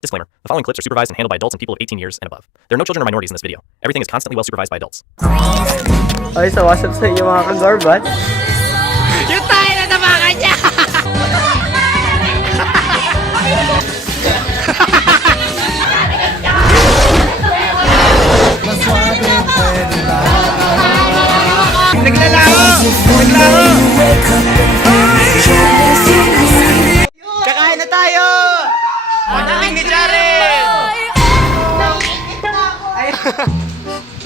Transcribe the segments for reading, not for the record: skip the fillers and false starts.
Disclaimer. The following clips are supervised and handled by adults and people of 18 years and above. There are no children or minorities in this video. Everything is constantly well supervised by adults. Okay, so what's up sa inyo mga kagorbat? Yung tayo na nabakan niya! Naglalaro! Kakain na tayo! Pagdating ni Jaren!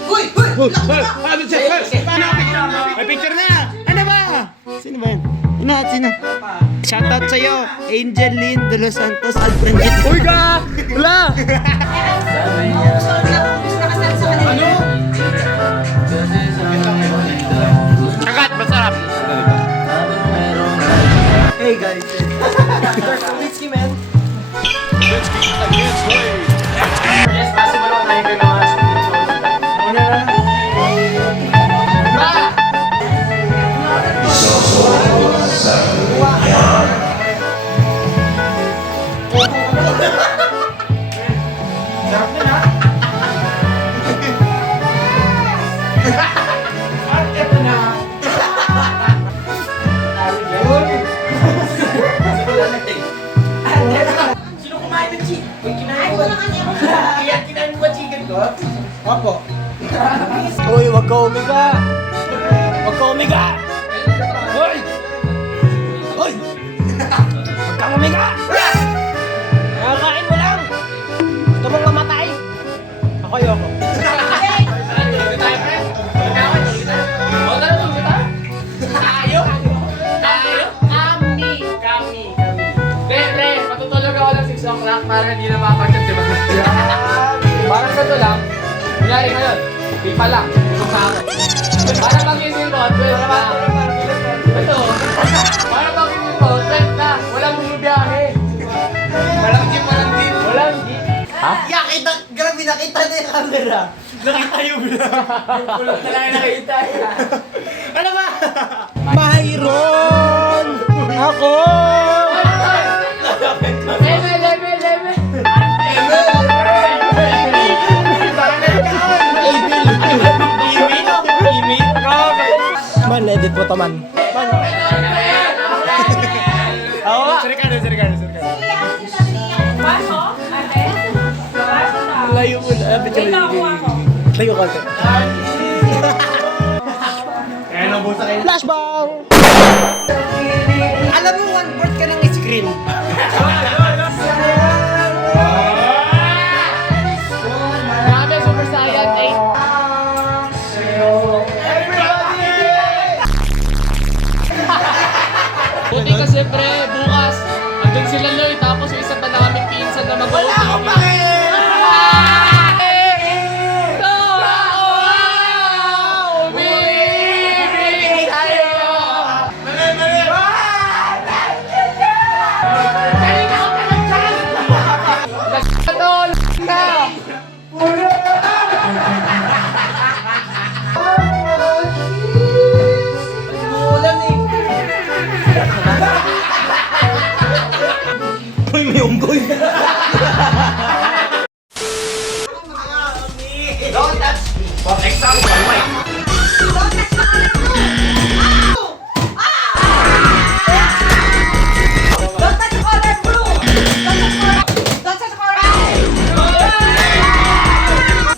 Uy! Ano siya? May picture na! Ano ba? Sino ba yun? Sino? Shoutout sa'yo, Angel Lynn de Los Santos Alfredo. Uy ka! Wala! Ano? Kagat, masarap! Hey guys! There's a whiskey man! Against Wade! Yes, possible ako tayo na mga una na! Sino kumain ng chicken? Uy, kinain mo na kanya. Kinain mo ba chicken ko? Opo. Uy, wag ka umiga! Wag ka umiga! Uy! Uy! Wag kang umiga! Nakakain mo lang! Gusto mong mamatay? Ako ayoko. Para hindi na makapagkat, diba? Parang ganito lang. Kunyari ngayon, pipa lang. Tulog na ako. Para pag-isin mo, 12 na. Ito. Para pag-isin mo, 12 na. Walang bumibiyahe. Walang jeep. Walang jeep. Ha? Grabe, nakita na yung camera. Nakita yung vlog. Yung kulot na lang nakita. Ano ba? Mayroon! Ako! Man, edit mo to man. Oo ba? Sirikado. Layo mo na. Layo konti. Kaya nabusa kayo. Flashbang! Alam mo, 1/4 ka ng screen. Grabe, Super Saiyan 8. Buti kasi pre, bukas, andun sila Loy, tapos yung isa pa namin pinsan na mag-OT. Wala akong pake! Uy, may unggoy! Don't touch me! For example, wait! Don't touch the color blue! Don't touch the color blue! Don't touch the color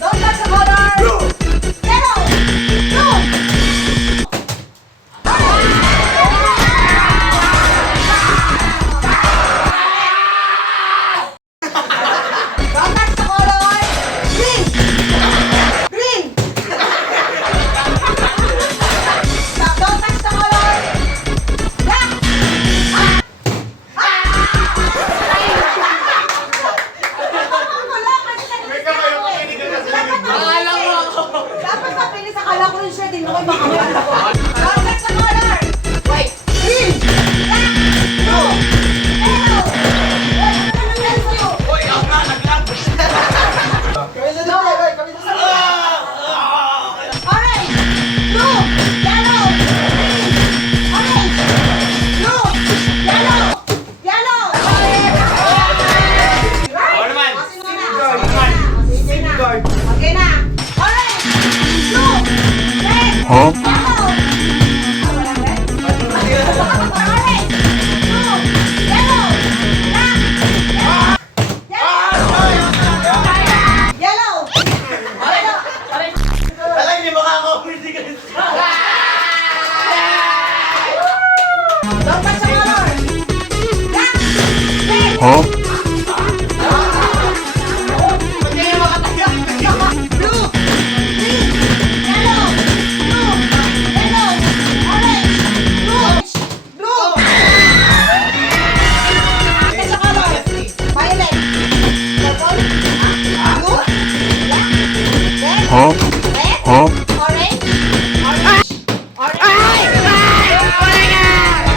Don't touch the color blue! Yellow! Blue! Don't touch the color green! Green! Don't touch the color black! Dapat mapili sa kala ko yung shirt, hindi ko makawala ko. Don't touch the color! White! Green! Black! Blue! Yellow! Uy, ako nga, nag-lag! Orange! Blue! Yellow! Orange! Blue! Yellow! Yellow! Ano naman? Yellow! Alam, hindi makaka-comedy ka. Don't touch the color! Black! Red! Blue! Green! Yellow! Blue! Yellow! Orange! Blue! Touch the color! Violet! Purple! Blue! Black! Red! Orange!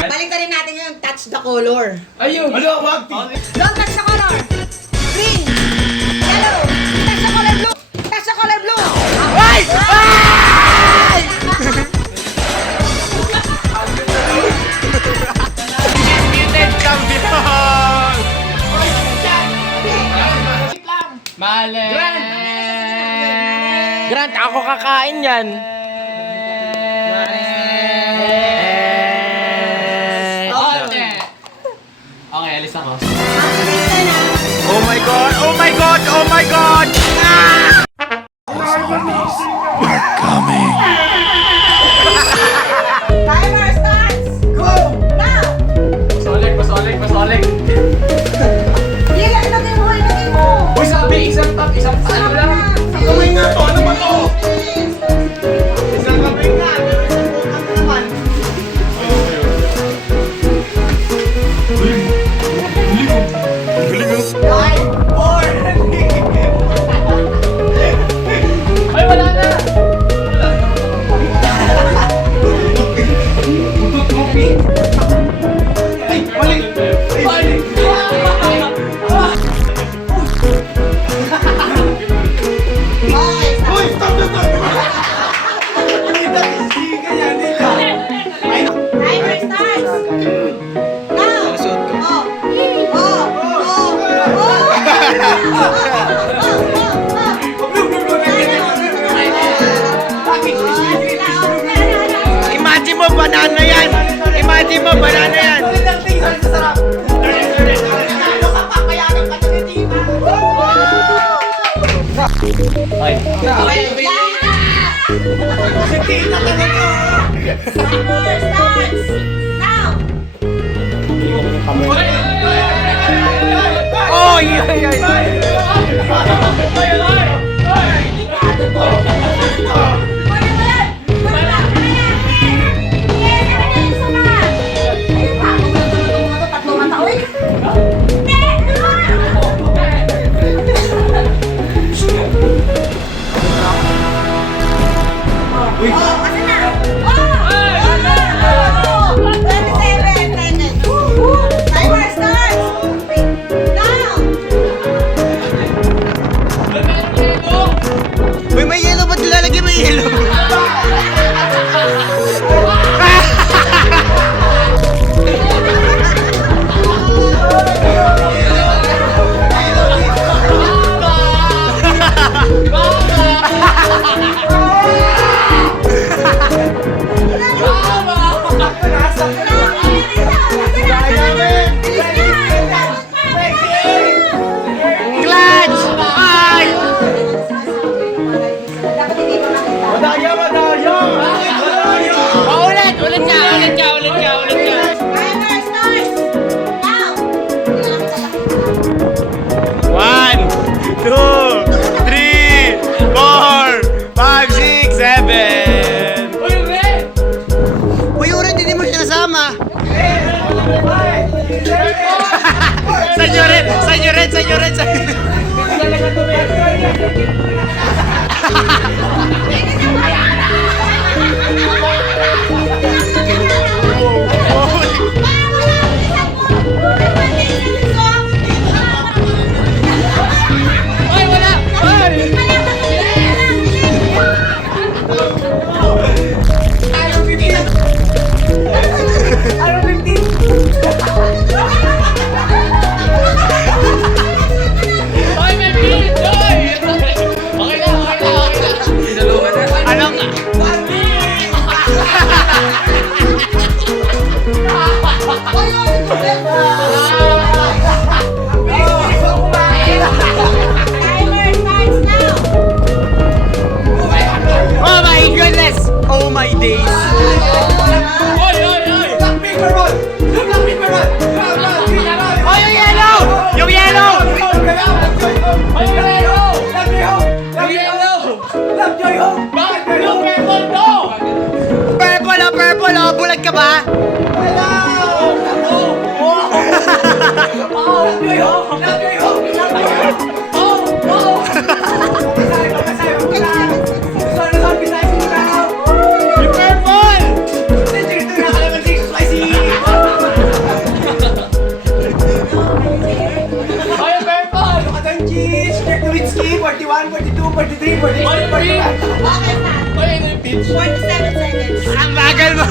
Baliktarin natin yung touch the color. Ayun! Ano, wag! Don't touch the color. Green. Yellow. Touch the color blue. Touch the color blue. Ay! Ay! Muted champion! Mali! Grant, ako kakain yan. Okay, alis ako. Oh my god! Oh my god! Oh my god! Ah! Timer starts. Go. Now. Pasolik. Ilagay mo. Uy, sabi, isang ano lang. Kamay nga to! Ano ba to? Isang kamay nga! Pero isang butang naman. Nine. Four! Ay, wala na! Ay, mali! Five. Uy! Stop na to! Hindi yan nila. Timer starts. Now. Imagine mo, banana yan! Imagine mo, banana yan! Timer starts. Now. Oh, yeah! Timer starts. Now. Uy, may yellow! Ba't lalagay may yellow? Clutch! Ay! Dapat hindi ko nakita. Madaya! Ulit ka. Timer starts. Now. Hindi ko nakita. 1, 2, 3, 4, 5, 6, 7. Uy, red! Uy, Uran, hindi mo siya nasama. Sanyo red. Uy, wala! Uy, may pilit! Uy! Okay na! Nowitzki, 41, 42, 43, 44, 45. Okay, stop. Ay, ano yung pitch? 47 seconds. Ang bagal mo!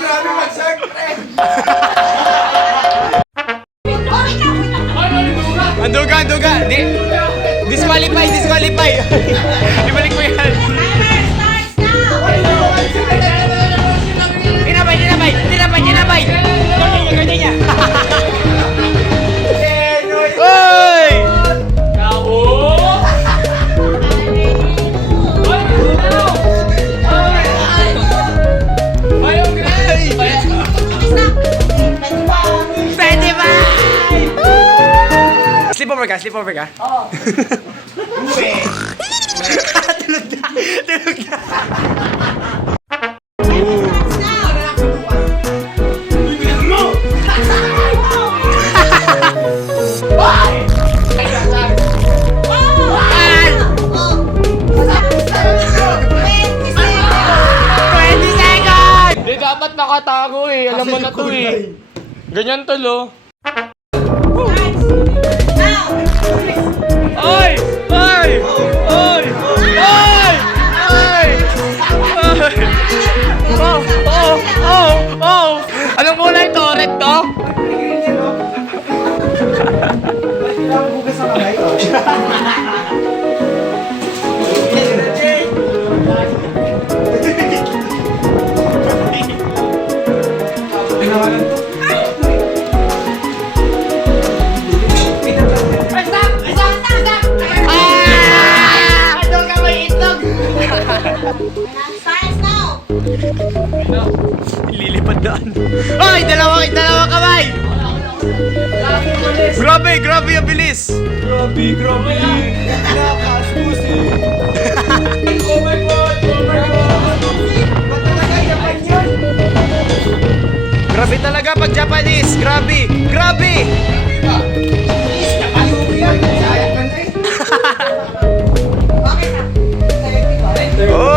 Grabe mag-surf, pre! Okay na, wait lang. Ay, ano yung duga? Anduga! Disqualify! Ibalik mo yan! Timer starts now. Tinapay! Ganyan niya! Oy! Bravo! Ay, ano? Ay! Ay, ang great! Ay, Pwede ba? Sleep over ka? Oo. Tulog na. Hindi, dapat nakatago eh. Alam mo na to eh. Ganyan to, lo. Ay! Ay! Ay! Ay! Ay! Oh! Anong kulay to? Red to? Kailangan bugas ang kamay. Starts now. Lilipad daan. Ay! Dalawa kamay! Grabe ang bilis! Grabe! Lakas pusi! Oh my God! Ba't talaga Japan yun? Grabe talaga pag Japanese! Grabe! Okay na. Oh!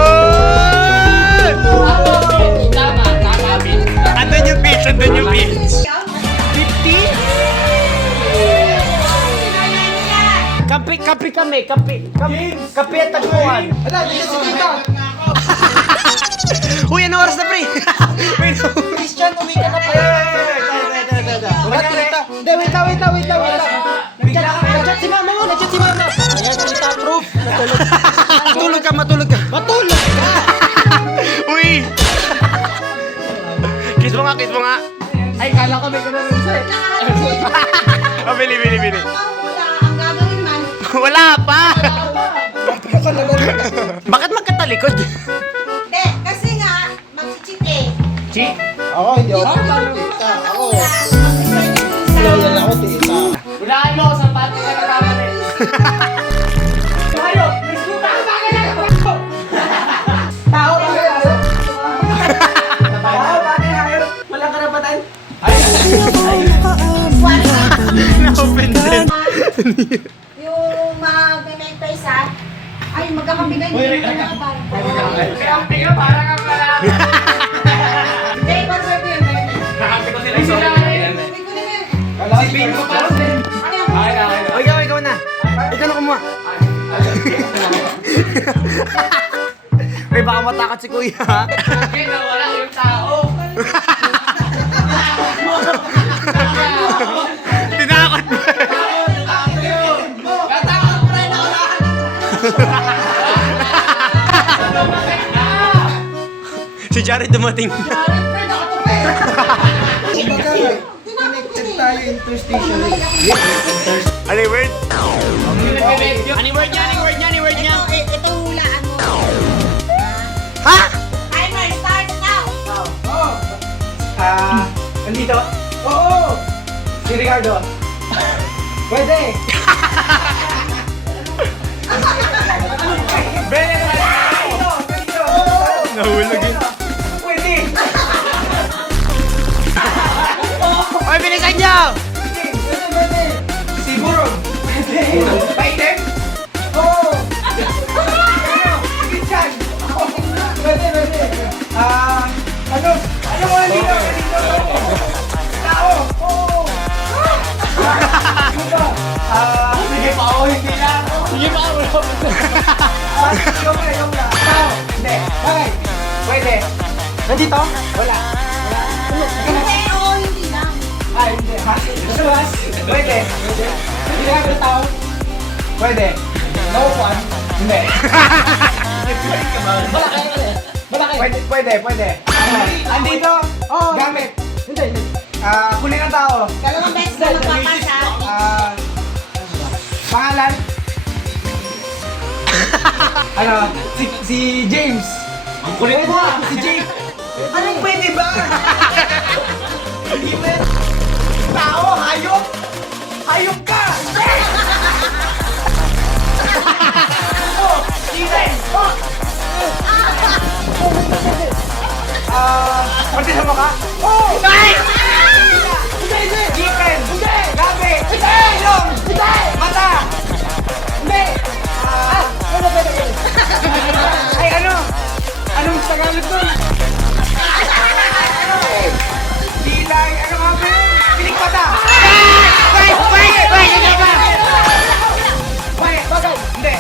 Tama, Bin. Andun yung pitch! 50? Kapi kami! Kapi at tagpuan! Ala, hindi si Tita! Uy, ano oras na, pre? Christian, uwi ka na pa! Hindi, wait lang! Nag-chat si mama mo! Ayan, Tita, proof! Matulog ka! Uy! Kiss mo nga! Ay, kala ko may ganun sa'yo. Oh, bili! Ang gagawin man. Wala pa! Bakit magkatalikod? Hindi, kasi nga, mag-cheat eh. Chi? Ako. Unahan mo, sa pati ka nagkakalit. Tayo! May suka! Bakit ako? Tao ba kayo? Walang karapatan? Na-open din. Yung mag-make face ha, ay magkakabigay din yung mga baro. Kampi ka, parang ang malaki. Hindi, concert yun. Nakampi ko sila yung soda. Hindi ko na yun. Si Bin ko pa rin. Ano yung Ay, ay. O, ikaw na. Ikaw na kumuha. Uy, baka matakot si kuya. Bakit nawala yung tao? Tinakot mo. Natakot pre, nawala. Si Jared dumating. Connected tayo into station. Ano yung word? Ano yung word niya? Ito hulaan mo. Ha? Timer starts now. Andito? Oo! Si Ricardo. Pwede! Nahulog yun. Pwede! Oy, bilisan niyo! Pwede! Siguro! Pwede! Paitim? Oo! Christian! Pwede! Ano mo dito? Tao! Joke lang. Tao. Hindi. Bagay. Pwede. Nandito? Wala. Hindi, oo, hindi lang. Ay, hindi. Ha? Labas? Pwede. Hindi ka ng tao? Pwede. Naupuan? Hindi. Pwede. Andito? Gamit? Hindi. Kunin ang tao. Dalawang beses na magpapasa. Pangalan? Ano? Si James. Ang kulit mo si Jake. Anong pwede ba? Hindi pwede. Tao, hayop! Hayop ka! Steven! Pati sa mukha? Hindi! Chicken! Gabi! Ilong! Mata! Hindi! Ay, ano? Anong Tagalog doon? Dilay! Ano nga ba? Piling mata! Wait! Ano ba? Hindi!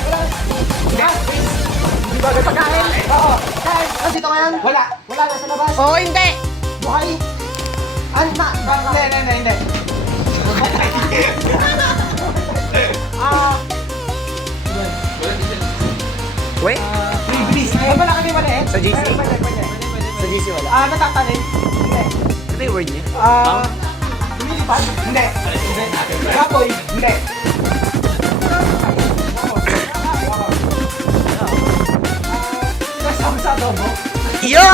Bagay pagkain? Oo. Nandito ka yan? Wala nasa labas. Oo, hindi. Buhay? Hindi. Wait. Bilis. Ay, wala kami maliit. Sa GC? Pwede. Sa GC wala. Natatanim? Hindi. Ano yung word niya? Lumilipad? Hindi. Kapoy? Hindi. Kasama sa adobo? Yo!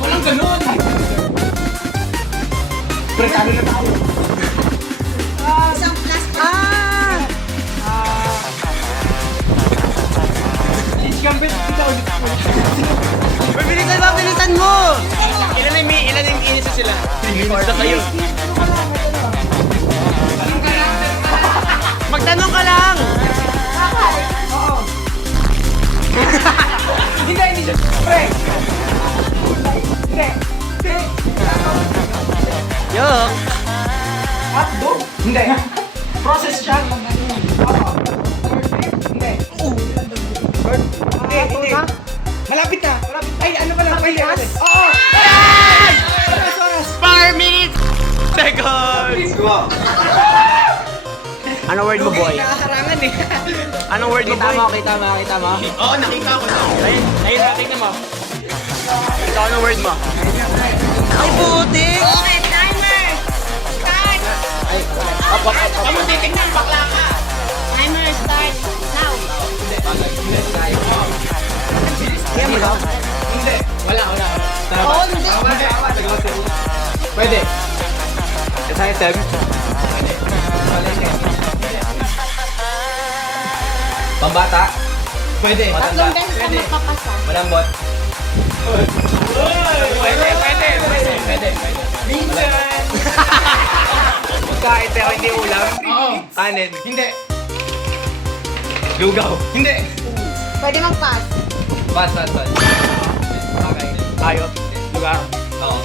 Walang ganun! Pretalo na tayo. Isang plastic. Bilisan mo! Ilan yung inisa sila? 3 minutes na kayo. Magtanong ka lang! Hindi siya. Pre! Hindi. Yo! Hotdog? Hindi. Process siya. Hindi. Hindi. Malapit na. Ay, ano pala? Pwede. Oo! Oras! 4 minutes! Seconds! Anong word mo, boy? Nakaharangan eh. Anong word mo, boy? Kita mo. Oo, nakita ko na. Ayun, tingnan mo. Ikaw, anong word mo? Ay, putik! Okay, timer. Start. Kamu titignan, bakla ka! Timer, start. Now. Kaya mo daw? Hindi. Wala. Oo, hindi. Pwede. Isang item? Pambata. Pwede. Tatlong beses na magpapasa. Malambot. Pwede. Pagkain pero hindi ulam? Oo. Kanin? Hindi. Lugaw? Hindi. Pwede mag-pass. Pass. Okay. Hayop? Lugar? Oo.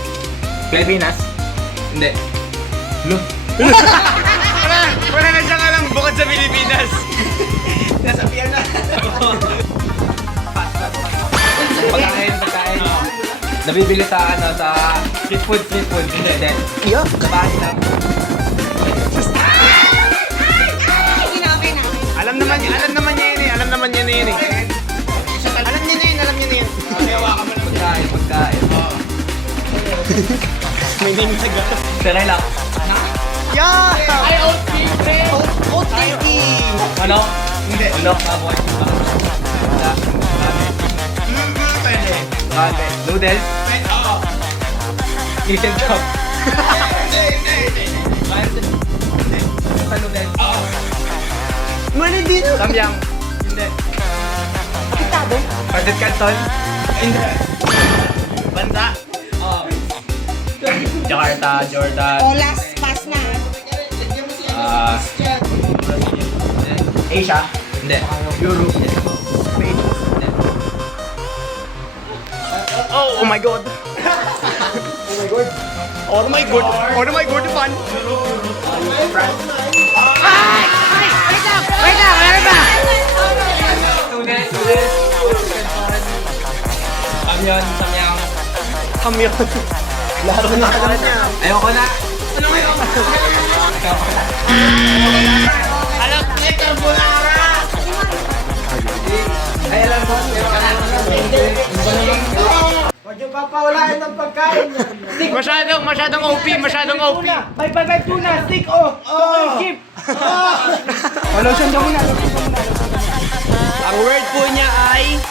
Pilipinas? Hindi. Wala na siyang alam bukod sa Pilipinas. Nasabihan na. Pagkain. Nabibili sa street food. Hindi. Iyo? Sa bahay lang. Sinabi na. Alam naman niya yun eh. Alam niya na yun. Pagkain. May name sa gas. Sanay lang. Yeah! Ay, oat cake, pre! Oat baking! Ano? Hindi. Ano? Baboy. Pwede. Kante. Noodles. Oo. Chicken chop. Hindi. Sa noodles. Oo. Mano dito? Samyang. Hindi. Kapitado. Pancit canton. Hindi. Bansa? Oo. Jakarta, Jordan. O, last pass na. Asia. Hindi. Europe. Oh my god! Oh my god! Fun! Wait lang, meron ba? Kamyon, samyang. Kamyon. Laro na ka niya. Ayoko na. Ano ngayon? Alam, carbonara! Ay, alam mo, huwag yung papawalain ng pagkain niya. Masyadong OP, masyadong OP. May tuna, stick, oh! Oh! Chip! Oh! Lotion ka muna, Ang word po niya ay...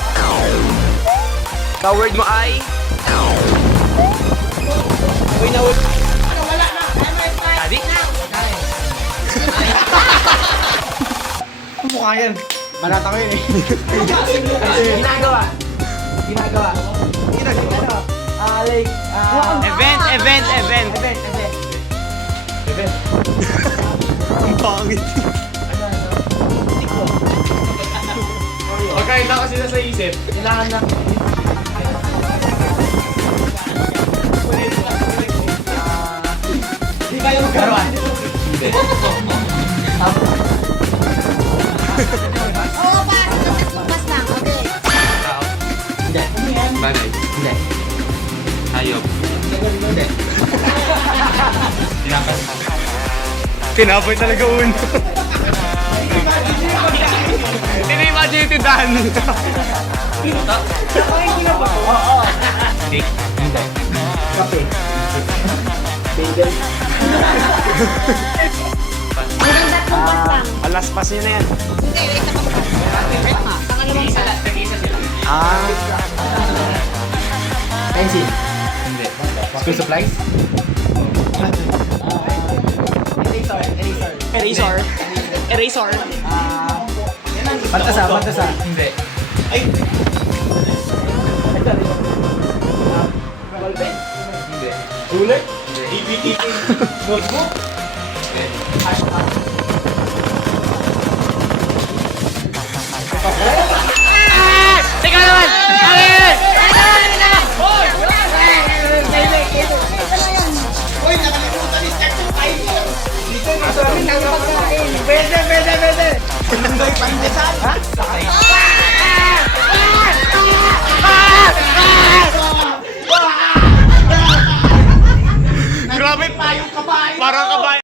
Ka-word mo ay... Uy, na-word. Adi? mukha yan. Balata ko yun eh. Ginagawa. Ginagawa. Like, Event. Ang pangit. Pagkain lang kasi nasa isip. Kailangan na. Hindi kayo magkaroon. Oo, parang tutas lang. Okay. Bagay. Hindi. Hayop. Hindi. Kinapoy talaga uno. Ini-imagine yung tindahan. Oo. Stick. Kape. Bagel. Hanggang tutas lang. Palaspas nyo na yan. Hindi, wait na pa. Pangalawang sala. Nag-isa sila. Pencil. Hindi. School supplies? Eraser. Pantasa. Hindi. Hindi. Ruler? DBT. Notebook? Teka naman! Akin! Uy, nakalimutan ni Start to 5 yun. Dito na sa amin ang pagkain. Pwede. Tulunggay pandesal. Ha? Grabe pa yung kabayo! Parang kabayo.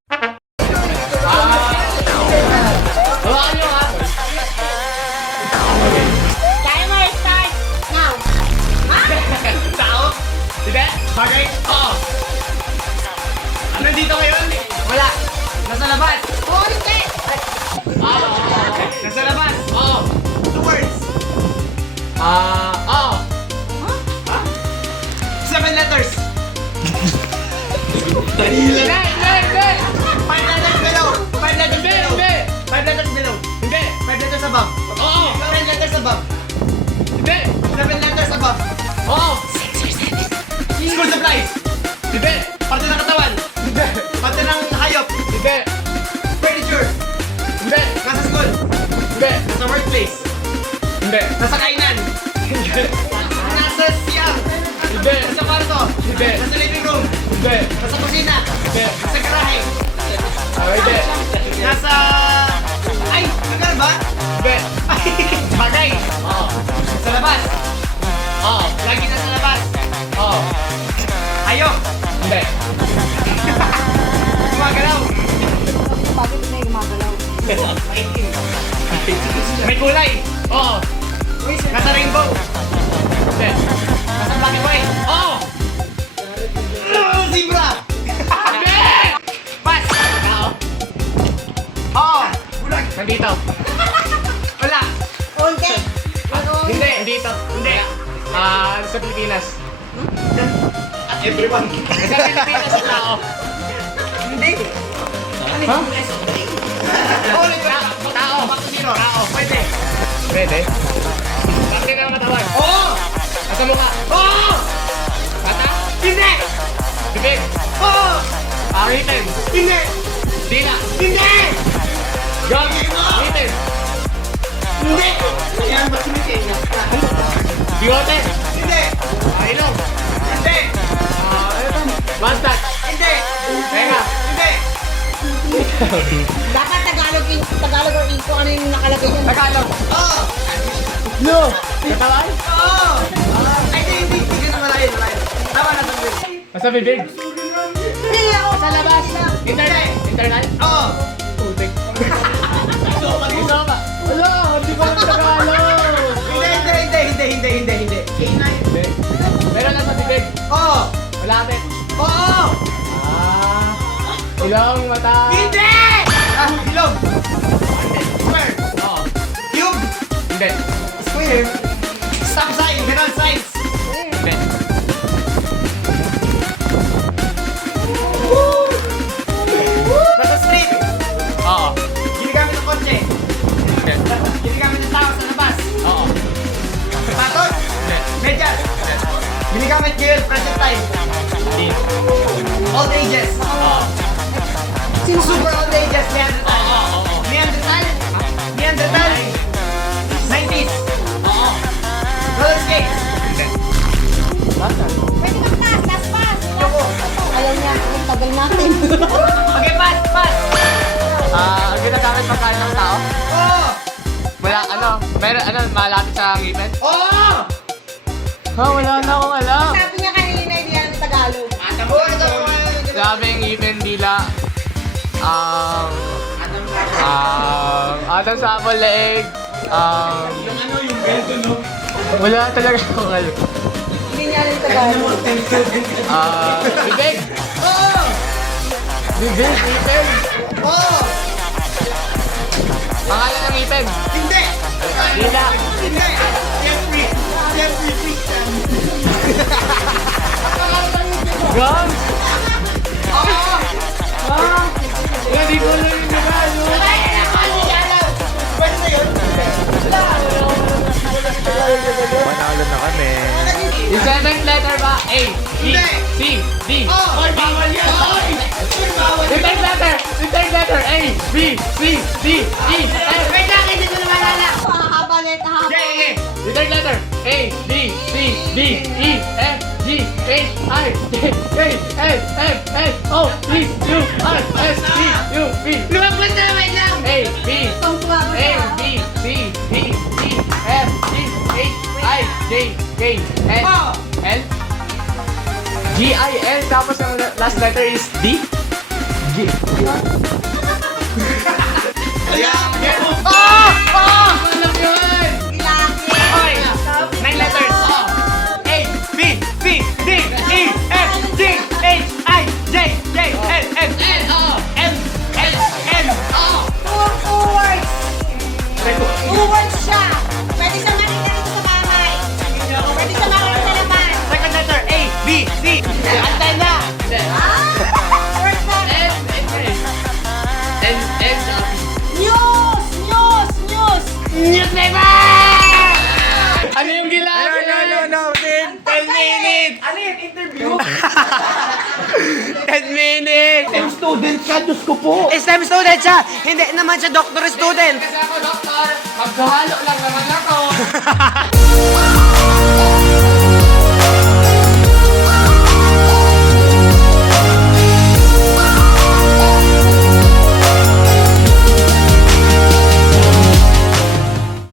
Hawakan nyo ha! Timer start now. Tao? Hindi? Bagay? Oo. Ano dito ngayon? Wala. Nasa labas. Oo, hindi. Nasa labas. Oo. 2 words. Oo. Ha? 7 letters. Hindi. 5 letters below. 5 letters below. 5 letters below. Hindi. 5 letters above. Oo. 7 letters above. Hindi. 7 letters above. Oo. 6 or 7. School supplies. Hindi. Parte ng katawan. Hindi. Parte ng hayop. Hindi. Furniture. Hindi. Nasa school. Hindi. Nasa workplace. Hindi. Nasa kainan. Hindi. Nasa siyang. Hindi. Nasa kwarto. Hindi. Nasa living room. Hindi. Nasa kusina. Hindi. Nasa garahe. Hindi. Nasa... Ay! Hanggang ba? Hindi. Bagay. Oo. Sa labas. Oo. Lagi nasa labas. Oo. Hayop. Hindi. Gumagalaw. Bakit may gumagalaw? May kulay. Oo. Nasa rainbow. Hindi. Nasa black and white. Oo. Zebra. Hindi. Pass. Oo. Oo. Bulag. Nandito. Wala. Konti. Hindi. Nandito. Hindi. Sa Pilipinas. Everyone. Sa Pilipinas ang tao. Hindi. Ha? Tao. Tao. Pwede. Pwede. Bakit ka matawan? Oo! Nasa mukha? Oo! Mata? Hindi! Bibig? Oo! Ngitin? Hindi! Dila? Hindi! Gag? Ngitin? Hindi! Ayan, ba't sumitin? Bigote? Hindi. Ilong? Hindi. Bastard? Hindi. Tenga? Hindi. Dapat Tagalog or English kung ano yung nakalagay dyan. Tagalog? Oo. No! Katawan? Oo! Ay, hindi ka malayo. Tama na sabi. Basta bibig. Hindi ako. Sa labas. Internal? Oo! Putik. Isa pa. Wala, hindi ko alam Tagalog. Hindi. Hindi. Meron lang sa bibig. Oo! Malapit. Oo! Ilong, mata. Hindi! Ilog! Square! Oo. Cube! Hindi. Square! Stop sign! Ganon signs! Hindi. Nasa street! Oo. Ginagamit ng kotse! Hindi. Ginagamit ng tao sa labas! Oo. Sapatos! Hindi. Medyas! Ginagamit ngayon, present time! Hindi. Old ages! Oo. Super old ages! Neanderthal! Oo. Neanderthal! Neanderthal! 90s! Oo. Roller skates! Pwede kang pass. Last pass. Yoko! Ayaw niya. Ang tagal natin. Okay, pass! Ang ginagamit pagkain ng tao? Oo! Wala, meron, malapit sa ngipin? Oo! Wala na akong alam. Sabi niya kanina, hindi yan Tagalog. Sabi yung ngipin, dila. Adam sa apple leeg. Yung bento, no? Wala talaga akong alam. Hindi niya alam Tagalog. Bibig! Oo! Bibig, ngipin! Oo! Pangalan ng ngipin! Hindi! Dila! Hindi! Jeffrey! Jeffrey! Gums! Hindi ko alam yung Tagalog! Pwede na yun? Yung seventh letter ba? A, B, C, D. Oh! Bawal yan! Yung third letter! Yung third letter! A, B, C, D, E, F. Wait lang! Hindi ko na malala! Hahaba net, hahaba. Okay! Yung third letter! A, B, C, D, E, F, G, H, I, J, K, L, M, N, O, P, Q, R, S, T, U, V. Lumabas na! Wait lang! A, B, A, B, C, D, E, F, G, H, I, J, K, L, Oh! L, G, I, L, tapos ang last letter is D. G. Ayan! Alam yun! Ilaki. Okay! 9 letters! A, B, C, D, E, F, G, H, I, J, K, L, M, L, oo. M, L, M. Oo. Two words. Two words siya. Pwede siya makita dito sa bahay. Pwede siya makita sa labas. Second letter, A, B, C. Antenna! First one. N, N, N, News! News! News! Newspaper! ano yung ginagawa? No. 10 minutes! Ano yun? Interview? 10 minutes! STEM student ka, Diyos ko po! STEM student siya! Hindi naman siya doctor student! Kasi ako, doktor, maghahalo lang naman ako.